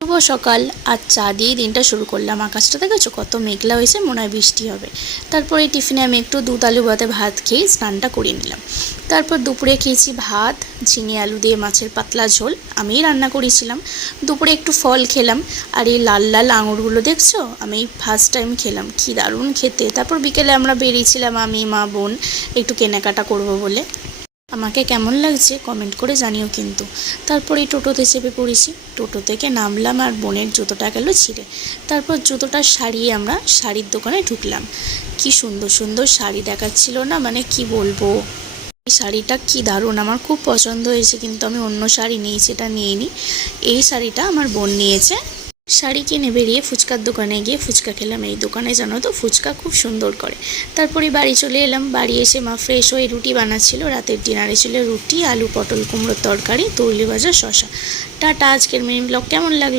শুভ সকাল। আজ চা দিয়ে দিনটা শুরু করলাম। আকাশটা দেখেছো কত মেঘলা হয়েছে, মনে হয় বৃষ্টি হবে। তারপরে টিফিনে আমি একটু দুধ আলু ভাতে ভাত খেয়ে স্নানটা করে নিলাম। তারপর দুপুরে খেয়েছি ভাত, ঝিঙে আলু দিয়ে মাছের পাতলা ঝোল, আমিই রান্না করেছিলাম। দুপুরে একটু ফল খেলাম। আর এই লাল লাল আঙুরগুলো দেখছো, আমি ফার্স্ট টাইম খেলাম, কি দারুণ খেতে। তারপর বিকেলে আমরা বেরিয়েছিলাম, আমি মা বোন, একটু কেনাকাটা করব বলে। আমাকে কেমন লাগছে কমেন্ট করে জানিও কিন্তু। তারপরে টোটোতে চেপে পড়েছি, টোটো থেকে নামলাম আর বোনের জুতোটা গেল ছিঁড়ে। তারপর জুতোটা সারিয়ে আমরা শাড়ির দোকানে ঢুকলাম। কি সুন্দর সুন্দর শাড়ি দেখাচ্ছিল না, মানে কি বলবো। এই শাড়িটা কি দারুণ, আমার খুব পছন্দ হয়েছে, কিন্তু আমি অন্য শাড়ি নিয়েছি, এটা নিইনি। এই শাড়িটা আমার বোন নিয়েছে। শাড়ি কিনে বেরিয়ে ফুচকার দোকানে গিয়ে ফুচকা খেলাম। এই দোকানে জানো তো ফুচকা খুব সুন্দর করে। তারপরে বাড়ি চলে এলাম। বাড়ি এসে মা ফ্রেশ হয়ে রুটি বানাচ্ছিল। রাতের ডিনারে ছিল রুটি, আলু পটল কুমড়োর তরকারি, তরলি ভাজা, শশা। টাটা। আজকের মিনি ব্লগ কেমন লাগলো?